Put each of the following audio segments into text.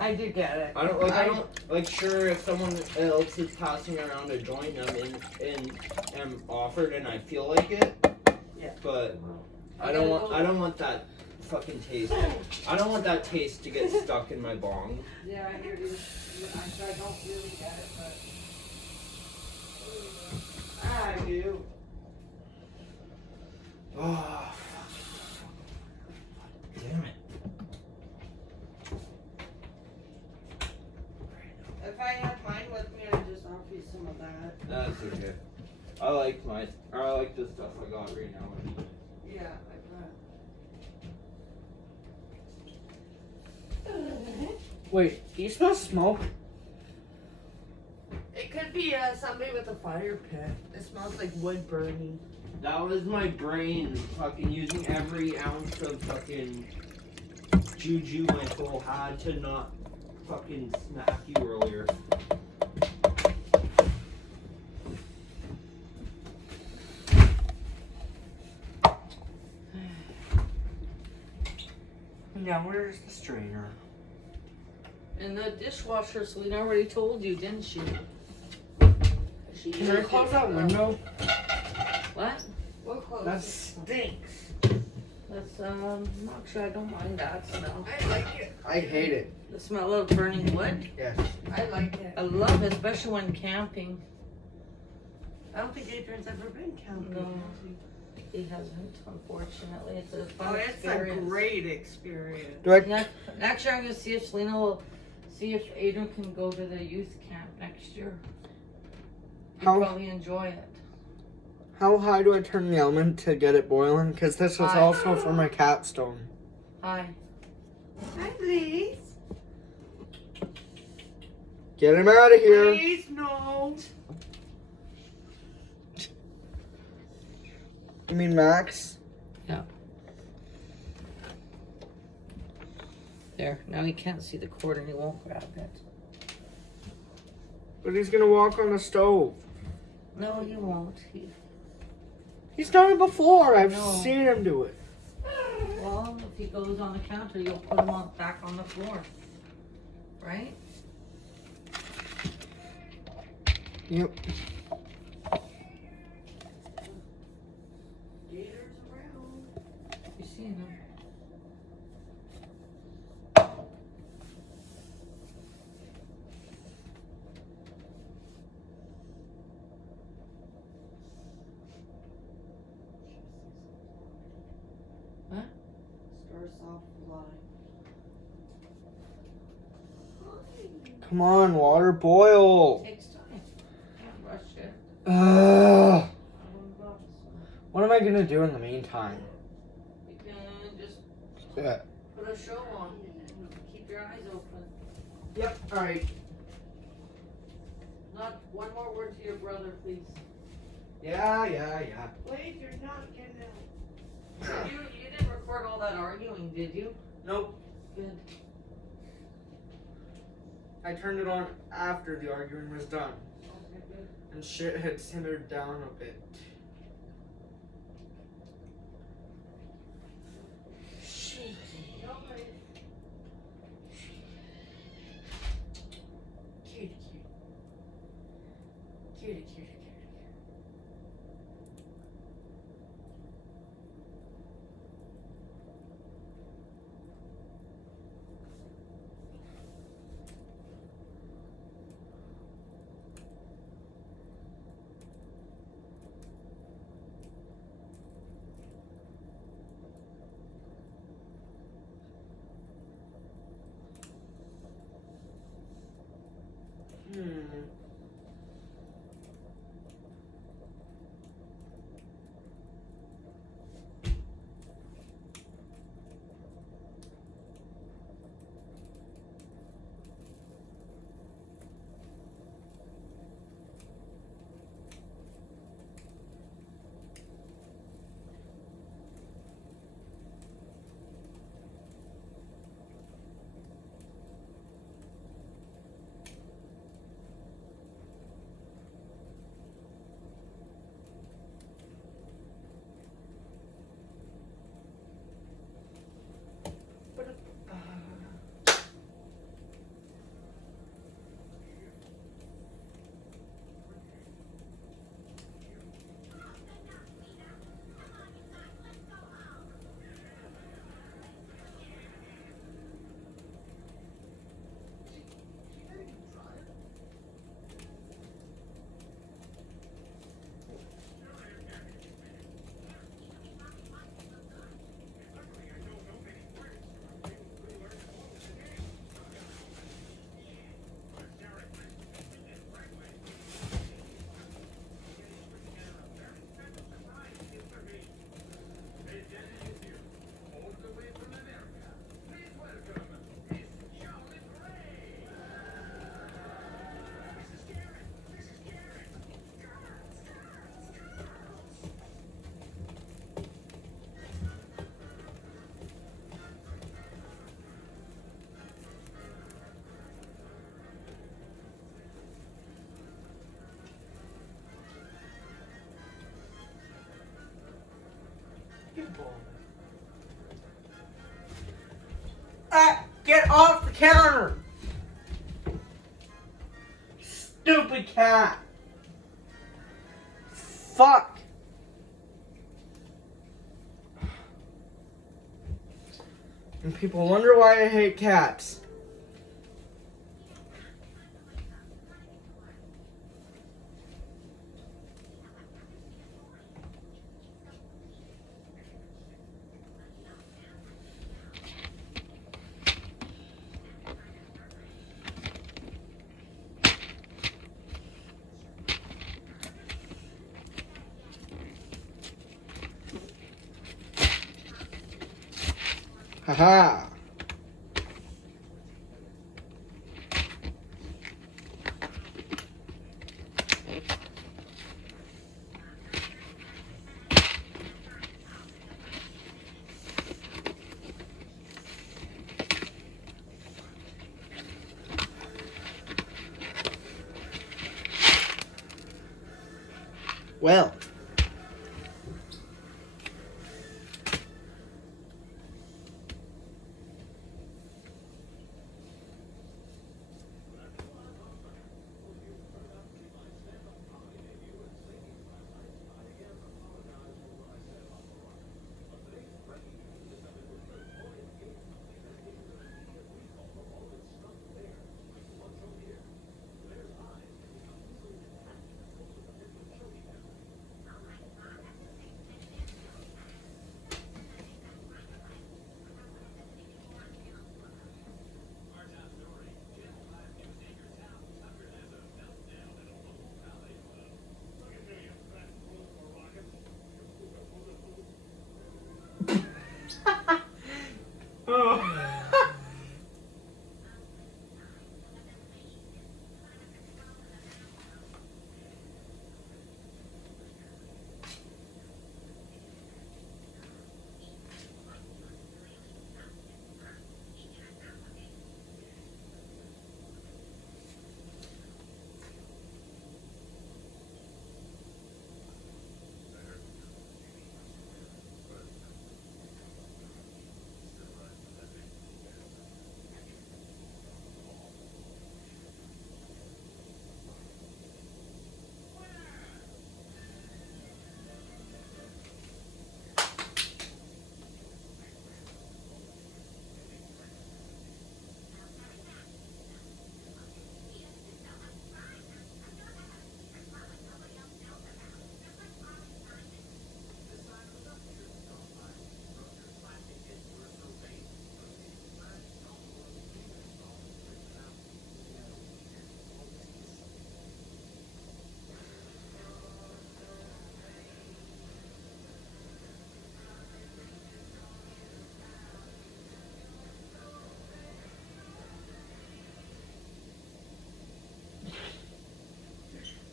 I do get it. I don't like sure if someone else is passing around a joint and am offered and I feel like it. Yeah. But I don't want that fucking taste. I don't want that taste to get stuck in my bong. Yeah, I hear you. I don't really get it, but I do. Oh, damn it. If I had mine with me, I'd just offer you some of that. That's okay. I like the stuff I got right now. Yeah, I bet. Wait, do you smell smoke? It could be somebody with a fire pit. It smells like wood burning. That was my brain fucking using every ounce of fucking juju my soul had to not fucking smack you earlier. Yeah, where's the strainer? And the dishwasher, Selena already told you, didn't she? Can I close that window? What? What close? That stinks. That's actually I don't mind that smell. I like it. I hate it. The smell of burning wood. Yes. I like it. I love it, especially when camping. I don't think Adrian's ever been camping. No. He hasn't, unfortunately. It's a Oh, fun it's experience. a great experience. Do I? Actually, I'm gonna see if Selena will see if Adrian can go to the youth camp next year. He'll How- probably enjoy it. How high do I turn the element to get it boiling? Because this was High. also for my capstone. Hi. Hi, please. Get him out of here. Please, no. You mean Max? There. Now he can't see the cord and he won't grab it. But he's gonna walk on the stove. No, he won't. He's done it before. I've No. seen him do it. Well, if he goes on the counter, you'll put him back on the floor. Right? Yep. Gators around. You seen him? Start soft line. Come on, water boil. Takes time. Can't rush it. Ugh. What am I gonna do in the meantime? You can just Yeah. put a show on. Keep your eyes open. Yep. All right. Not one more word to your brother, please. Yeah. Wait, you're not getting out. You didn't record all that arguing, did you? Nope. Good. I turned it on after the arguing was done, Okay, good. and shit had simmered down a bit. Cutie. Get off the counter! Stupid cat! Fuck! And people wonder why I hate cats. Haha. Well.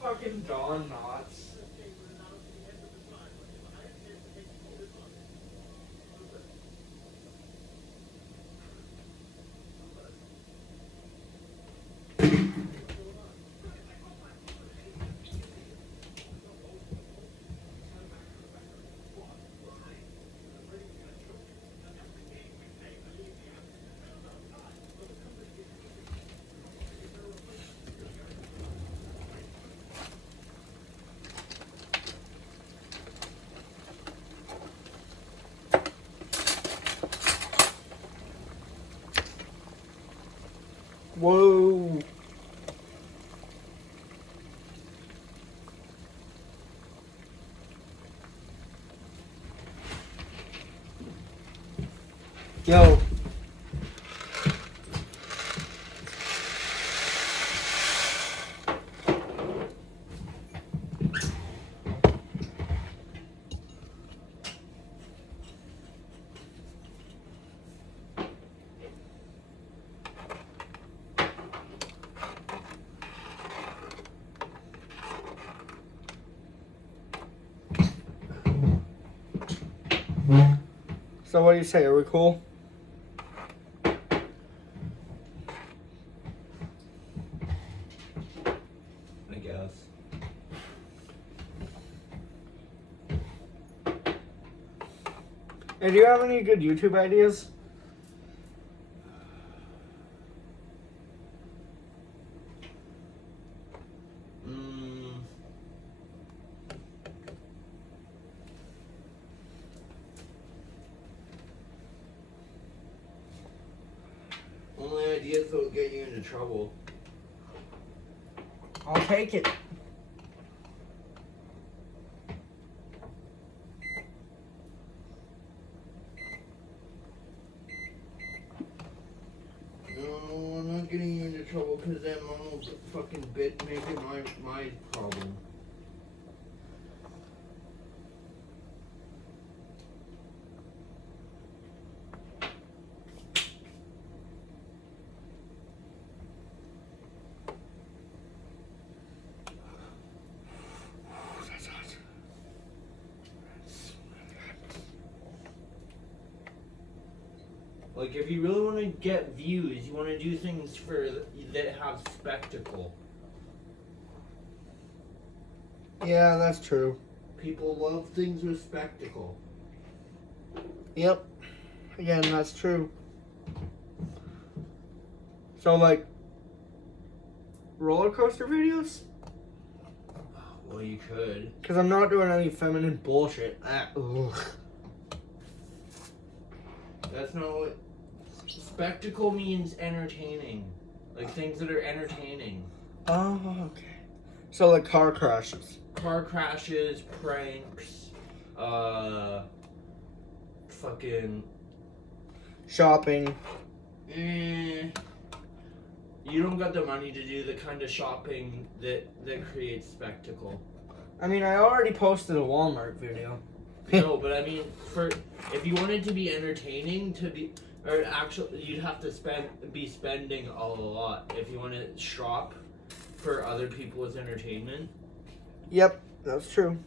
Fucking Don Knotts. Whoa. Yo. So what do you say? Are we cool? I guess. Hey, do you have any good YouTube ideas? ideas that'll get you into trouble. I'll take it. No, I'm not getting you into trouble because that mom will fucking make it my problem. Like, if you really want to get views, you want to do things that have spectacle. Yeah, that's true. People love things with spectacle. Yep. Again, that's true. So, like, roller coaster videos? Well, you could. Because I'm not doing any feminine bullshit. Ugh. That's not what... Spectacle means entertaining. Like, things that are entertaining. Oh, okay. So, like, car crashes. Car crashes, pranks, fucking... Shopping. You don't got the money to do the kind of shopping that creates spectacle. I mean, I already posted a Walmart video. No, but I mean, if you wanted to be entertaining, or actually, you'd have to be spending a lot if you want to shop for other people's entertainment. Yep, that's true.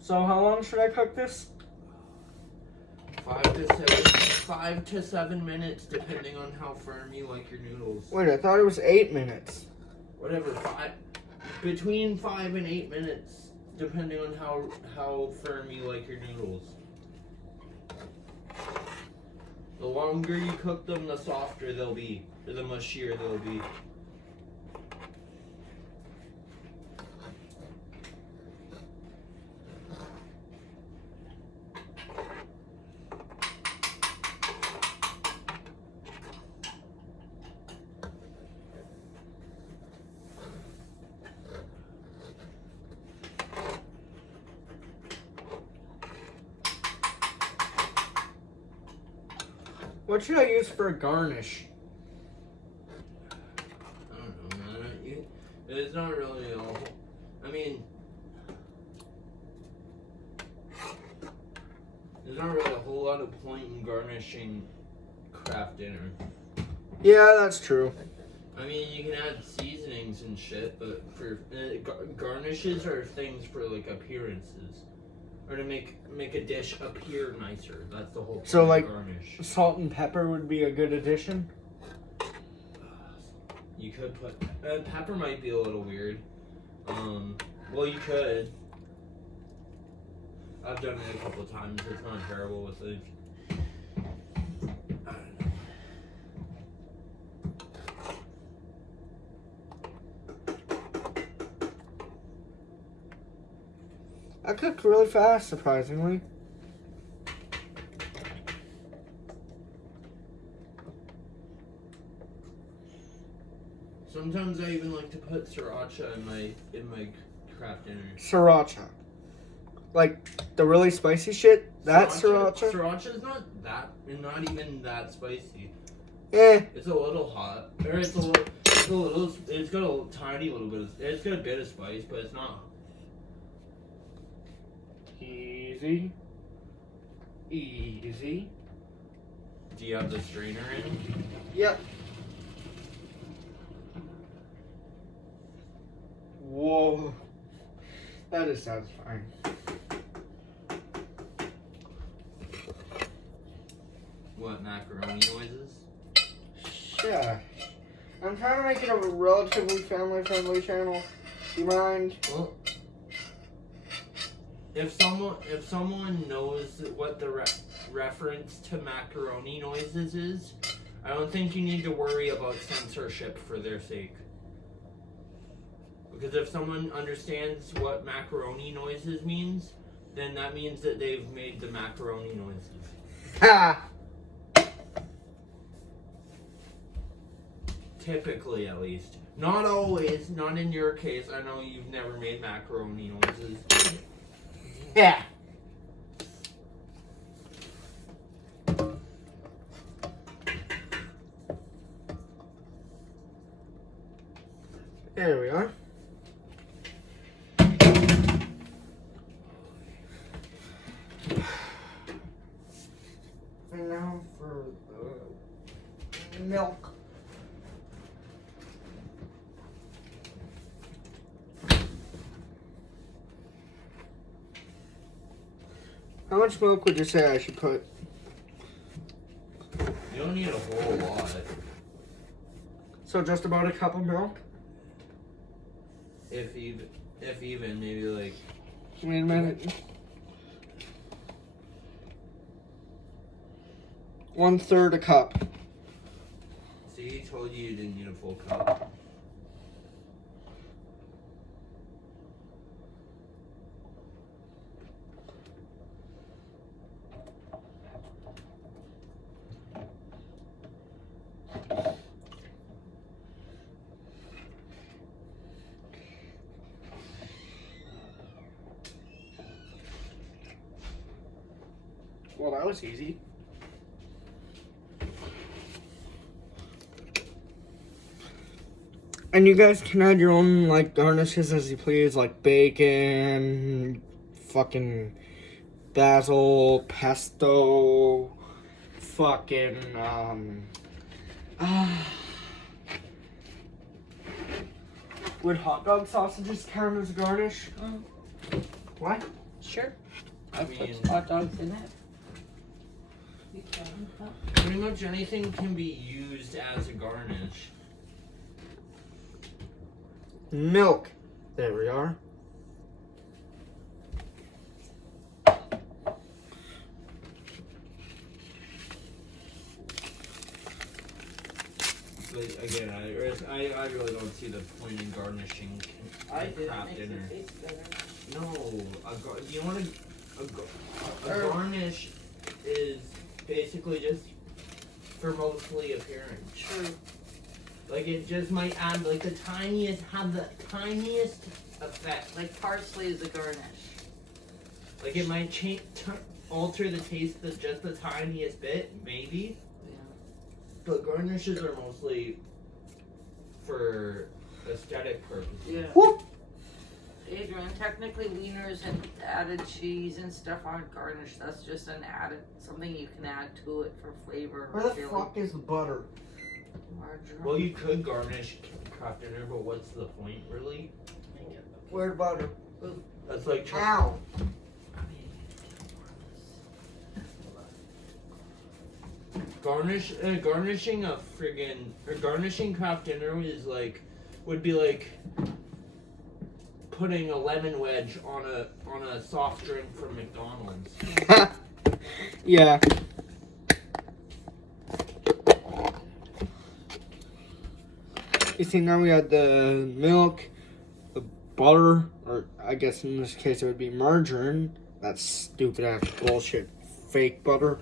So how long should I cook this? 5 to 7 minutes, depending on how firm you like your noodles. Wait, I thought it was 8 minutes. Whatever, between 5 and 8 minutes, depending on how firm you like your noodles. The longer you cook them, the softer they'll be, or the mushier they'll be. What should I use for a garnish? I don't know, man. It's not really all. I mean, there's not really a whole lot of point in garnishing craft dinner. Yeah, that's true. I mean, you can add seasonings and shit, but for garnishes are things for like appearances, or to make a dish appear nicer. That's the whole point So, like, of garnish. Salt and pepper would be a good addition. You could put pepper might be a little weird. Well, you could. I've done it a couple of times. It's not terrible with it. I don't know. I cooked really fast, surprisingly. Sometimes I even like to put sriracha in my craft dinner. Sriracha. Like, the really spicy shit? That's sriracha? Sriracha's not even that spicy. Eh. It's a little hot. Or it's got a tiny little bit it's got a bit of spice, but it's not. Easy. Easy. Do you have the strainer in? Yep. Whoa. That is satisfying. What, macaroni noises? Yeah. I'm trying to make it a relatively family-friendly channel. Do you mind? Well, if someone knows what the reference to macaroni noises is, I don't think you need to worry about censorship for their sake. Because if someone understands what macaroni noises means, then that means that they've made the macaroni noises. Ha! Typically, at least. Not always, not in your case. I know you've never made macaroni noises. Yeah. There we are. And now for the milk. How much milk would you say I should put? You don't need a whole lot. So just about a cup of milk? If even, maybe like. Wait a minute. 1/3 a cup. See, he told you didn't need a full cup. Well, that was easy. And you guys can add your own, like, garnishes as you please, like bacon, fucking basil, pesto, fucking, would hot dog sausages count as a garnish? What? Sure. I Put mean, hot dogs in it. You can. pretty much anything can be used as a garnish. Milk. There we are. But again, I really don't see the point in garnishing I do. crap It makes dinner. it taste better. No, you want a garnish is basically just for mostly appearance. True. Like it just might add like the tiniest effect. Like parsley is a garnish. Like it might alter the taste of just the tiniest bit, maybe. Yeah. But garnishes are mostly for aesthetic purposes. Yeah. Whoop. Adrian, technically wieners and added cheese and stuff aren't garnish. That's just an added something you can add to it for flavor. Where the fuck is the butter? Margarine. Well, you could garnish craft dinner, but what's the point, really? Where's butter? That's like Ow. garnishing craft dinner would be like putting a lemon wedge on a soft drink from McDonald's. Yeah. You see, now we had the milk, the butter, or I guess in this case it would be margarine. That's stupid ass bullshit, fake butter.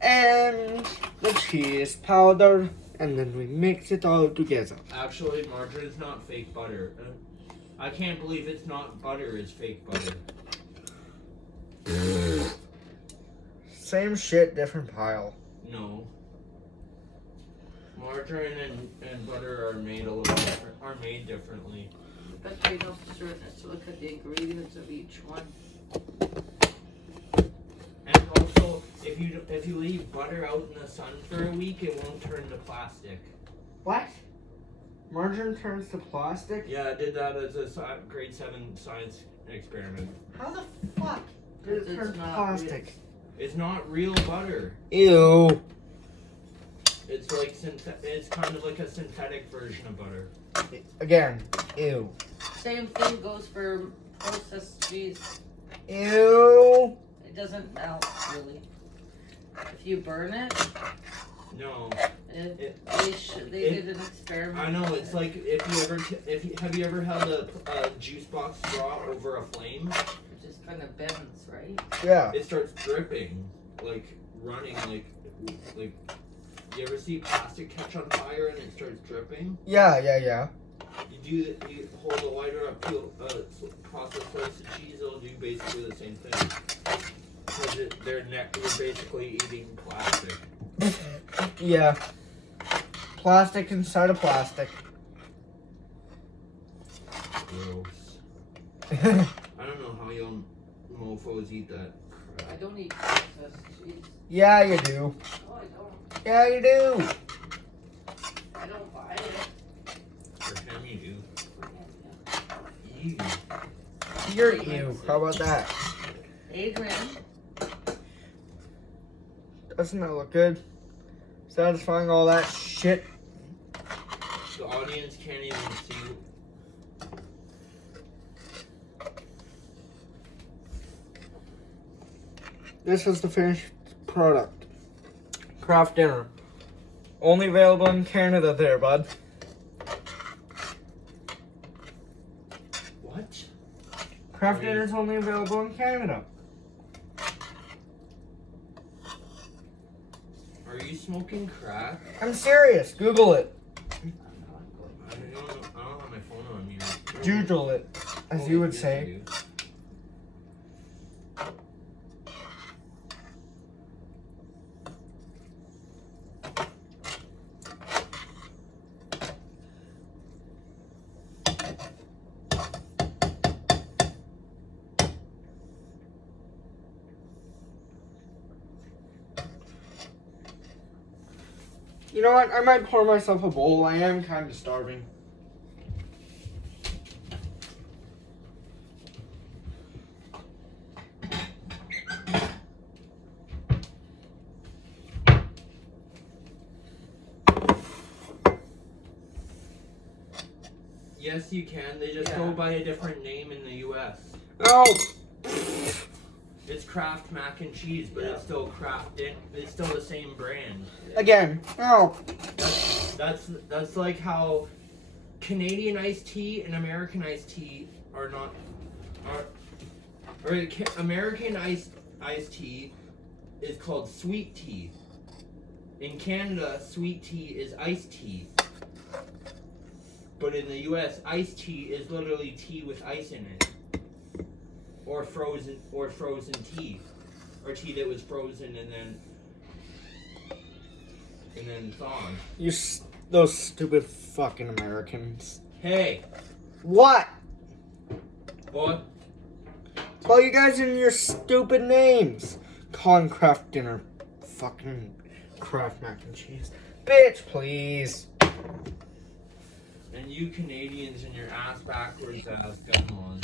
And the cheese powder, and then we mix it all together. Actually, margarine is not fake butter. I can't believe it's not butter is fake butter. Same shit, different pile. No. Margarine and butter are made a little different. Are made differently. But they don't serve us to look at the ingredients of each one. And also, if you leave butter out in the sun for a week, it won't turn to plastic. What? Margarine turns to plastic? Yeah, I did that as a grade 7 science experiment. How the fuck did it It's turn to not plastic? It's not real butter. Ew. It's like it's kind of like a synthetic version of butter. Again, ew. Same thing goes for processed cheese. Ew. It doesn't melt really. If you burn it, No, They did an experiment. I know. It's like have you ever held a juice box straw over a flame? It just kind of bends, right? Yeah. It starts dripping, like running, like. You ever see plastic catch on fire and it starts dripping? Yeah. You hold the lighter up to process slice of cheese. It'll do basically the same thing. Because you're basically eating plastic. Yeah. Plastic inside of plastic. Gross. I don't know how young mofos eat that crap. I don't eat processed cheese. Yeah, you do. No, I don't. Yeah, you do. I don't buy it. For him, you do. Yeah. Ew. You're ew. How about that? Adrian, Doesn't that look good? Satisfying all that shit. The audience can't even see. This is the finished product. Kraft Dinner. Only available in Canada there, bud. What? Kraft Dinner's only available in Canada. Are you smoking crack? I'm serious. Google it. I don't have my phone on me. Doodle it, as Oh, you would yes, say. I do. You know what? I might pour myself a bowl. I am kind of starving. Yes, you can. They just Yeah. go by a different name in the U.S. Oh! It's Kraft mac and cheese, but it's still Kraft. It's still the same brand. Again. Oh. That's like how Canadian iced tea and American iced tea are not American iced tea is called sweet tea. In Canada, sweet tea is iced tea. But in the US, iced tea is literally tea with ice in it. Or frozen tea. Or tea that was frozen and then thawed. Those stupid fucking Americans. Hey, What? what? Well, you guys and your stupid names. Calling Kraft Dinner fucking Kraft mac and cheese. Bitch, please. And you Canadians and your ass backwards ass gun laws.